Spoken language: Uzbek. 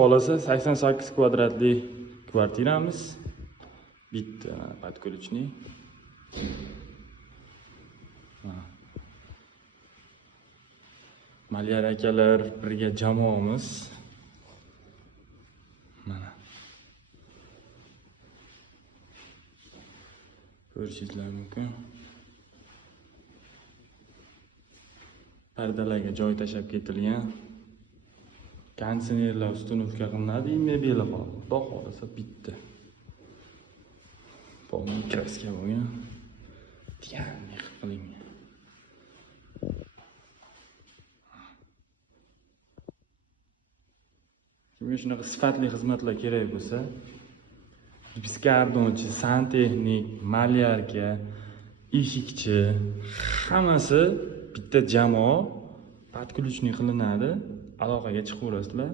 xohlasa 88 kvadratli kvartiramiz. Bitta podключный. Malyar akalar birga jamoamiz. Mana. Ko'rishingiz mumkin. Pardalarga joy tashab ketilgan. Konditsionerlar ustunovka qilinadi, mebel hol. Xudo xolasa bitta. Polni kraska bo'lgan. Tiyamni qilingan. Kimga shunaqa sifatli xizmatlar kerak bo'lsa, biskardonchi, santexnik, malyarka, eshikchi, hammasi bitta jamoa podключный qilinadi. Aloqaga chiqaverasizlar.